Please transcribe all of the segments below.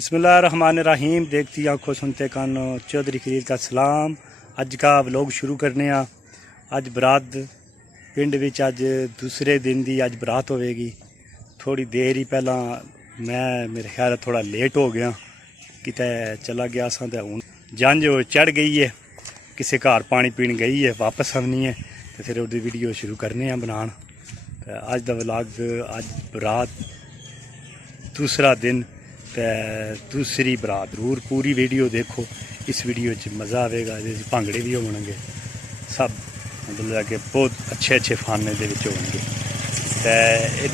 बिस्मिल्लाहिर्रहमानिर्रहीम। देखती आंखों सुनते कानों, चौधरी खलील का सलाम। अज का व्लॉग शुरू करने आ। अज बरात पिंड विच अज दूसरे दिन दी अज बरात होवेगी। थोड़ी देर ही पहला मैं मेरे ख्याल थोड़ा लेट हो गया, किते चला गया सा ते हुण जंज चढ़ गई है, किसी घर पानी पीन गई है, वापस आनी है तो फिर उसकी वीडियो शुरू करने बनान। अज का व्लॉग अज बरात दूसरा दिन दूसरी बरात। जरूर पूरी वीडियो देखो, इस वीडियो मज़ा आएगा। भांगड़े भी होंगे, सब मतलब कि बहुत अच्छे अच्छे फाने होंगे तो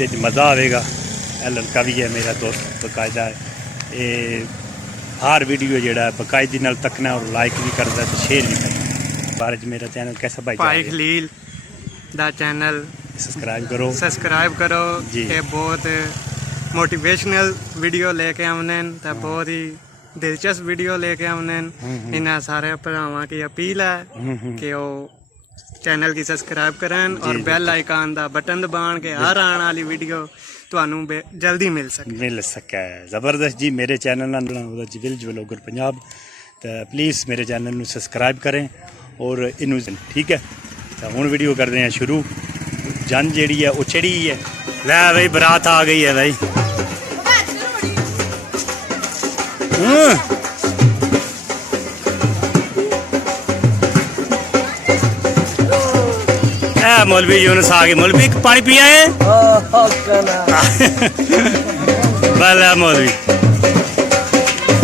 ये मज़ा आएगा। लड़का भी है मेरा दोस्त बकायदा, ये हर वीडियो जोड़ा बकायदी नाल तकना और लाइक भी करता है तो शेयर भी करता। बारे मेरा चैनल कैसा भाई खलील दा चैनल सब्सक्राइब करो जी। ये बहुत मोटिवेशनल वीडियो लेके आने, बहुत ही दिलचस्प वीडियो लेके आने। इन्हें सारे भरावां की अपील है कि वो चैनल की सब्सक्राइब करें और बेल आइकन दा बटन दबान के हर आने वाली वीडियो तुहानू जल्दी मिल सके। ज़बरदस्त जी। मेरे चैनल ना विलेज व्लॉगर पंजाब, तो प्लीज़ मेरे चैनल में सब्सक्राइब करें और इनू ठीक है। तो हुण वीडियो कर रहे हैं शुरू। जन जी है वो चढ़ी है। लै भाई बरात आ गई है भाई। मौलवी यूनुस आ गए। मौलवी पानी पिया है भला मौलवी।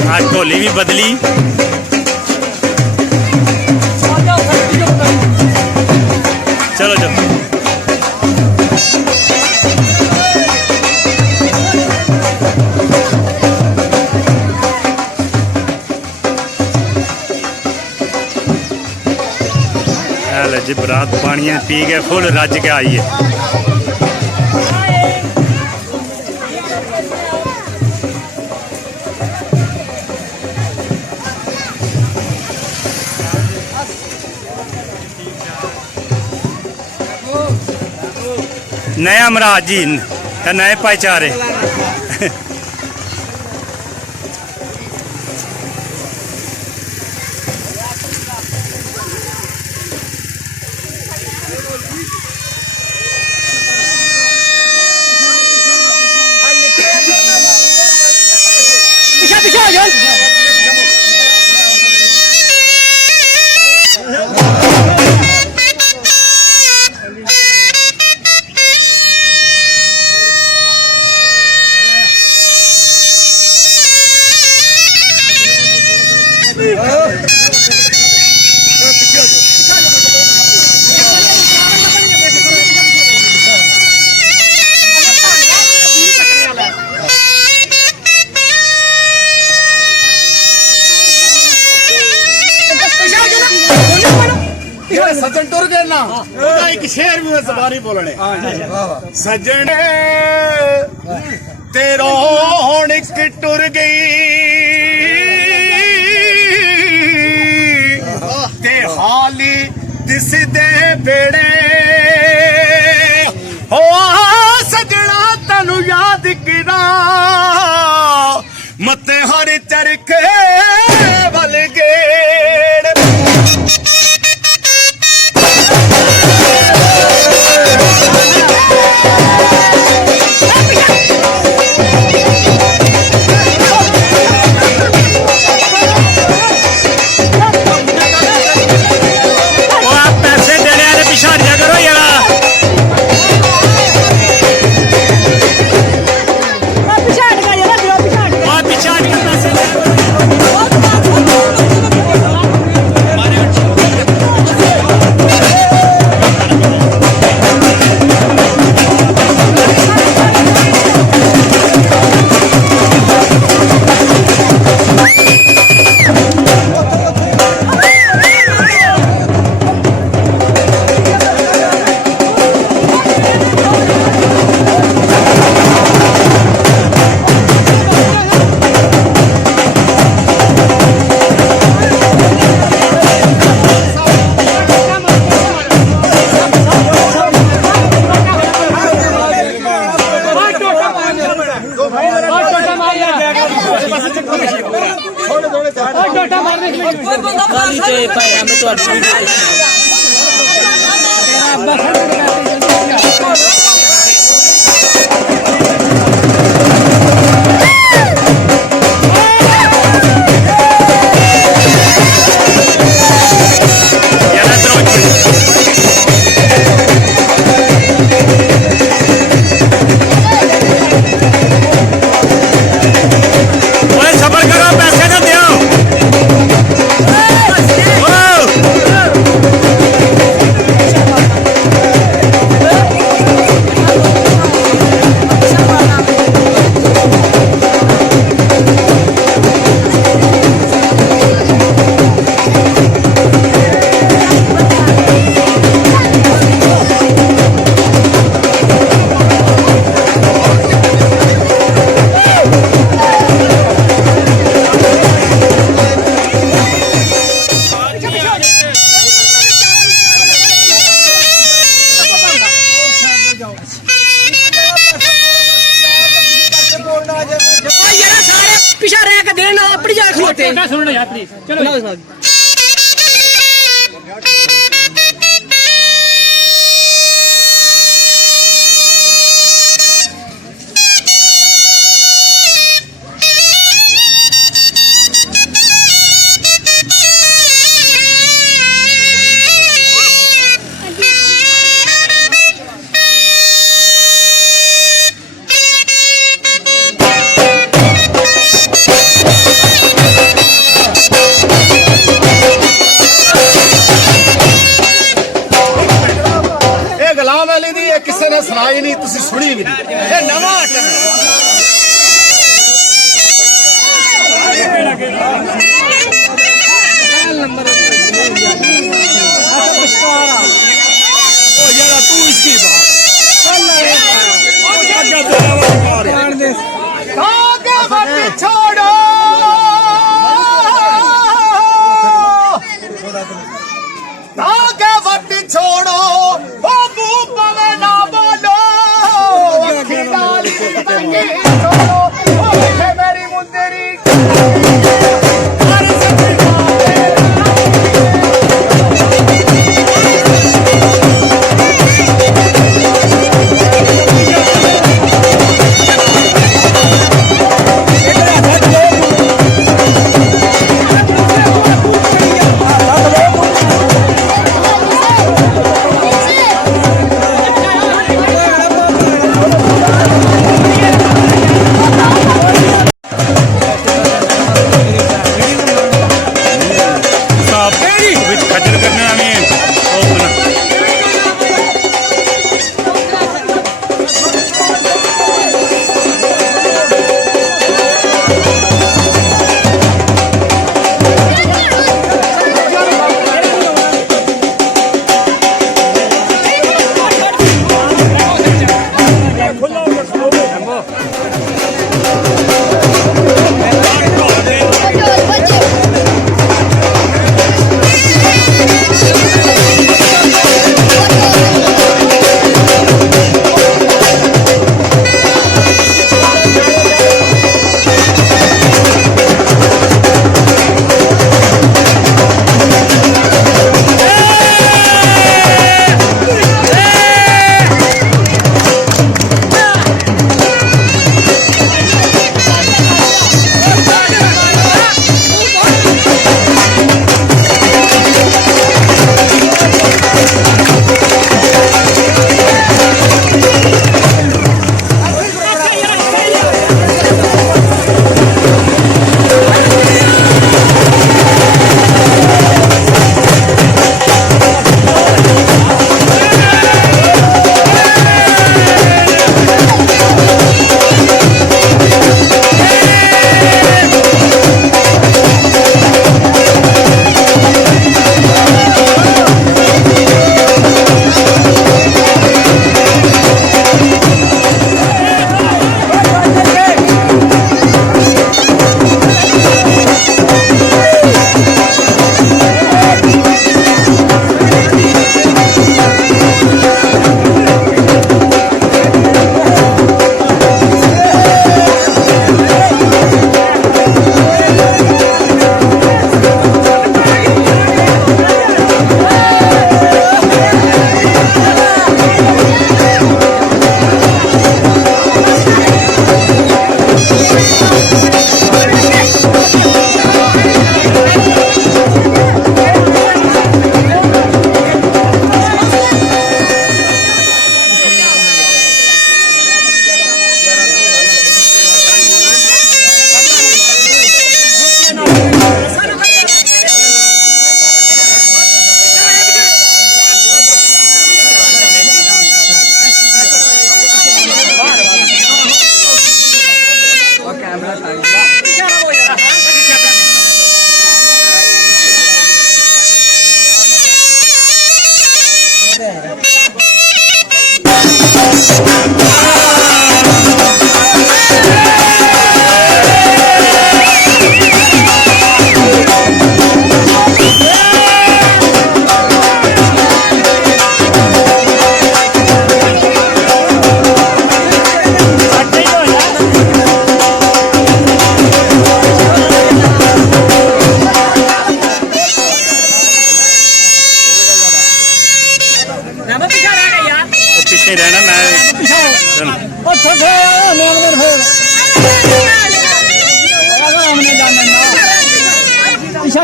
आज ढोली भी बदली। चलो चलो जी। बरात पानी पी के फुल रज के आई है। नया मराज जी, नए भाईचारे। सज्जन टुर गए ना, एक शेर भी मैं जबानी बोलने। सज्जन तेरो होनिक टुर गई ते हाली दिसदे बेड़े हो। सजना तनु याद करा मते हर चरखे वल गेड़। पैसे देने वाले पिछाड़िया ਕਾਲੀ ਤੇ ਪਾਇਆ ਮੈਂ ਤੁਹਾਡੀ ਵੀਡੀਓ पिछा रह के देना अपनी जगह खलोते सुन यार प्लीज चलो किसी ने सुनाई नहीं, तुसी सुनी भी नहीं। ये नवा आइटम है। तू इसकी बात छोड़ो छोड़ो मेरी मुंदेरी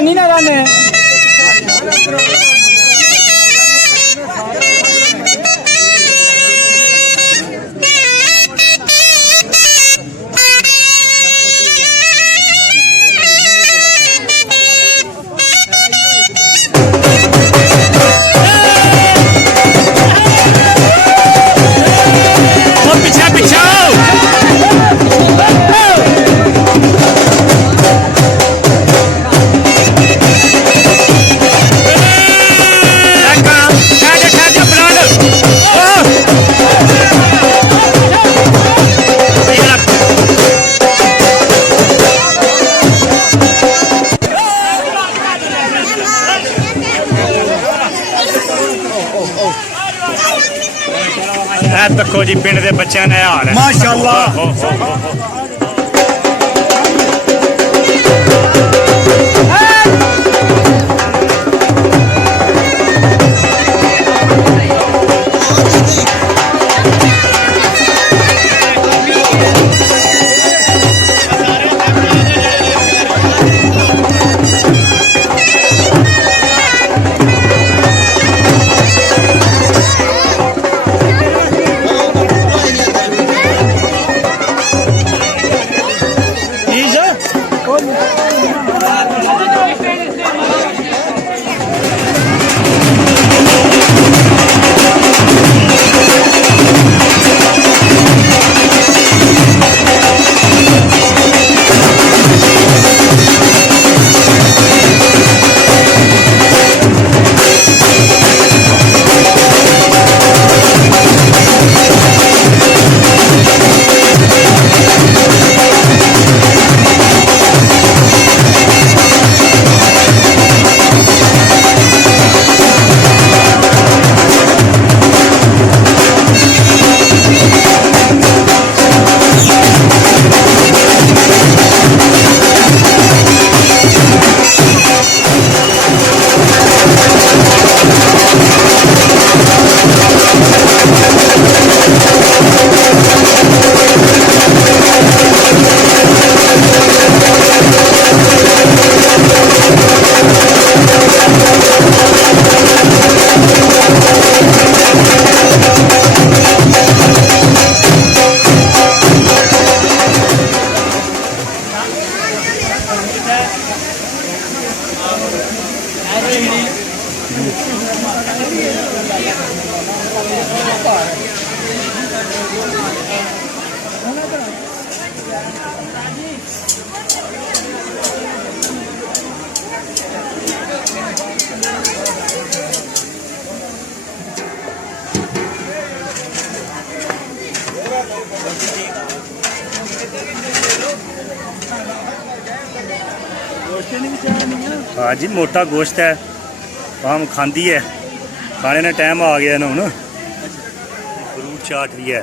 नहीं ना जाने पीछे पीछे देखो जी पिंड के बच्चों ने हाल है माशाअल्लाह। हाँ जी मोटा गोश्त है आम खांदी है खाने का टाइम आ गया ना हूँ फ्रूट चाट भी है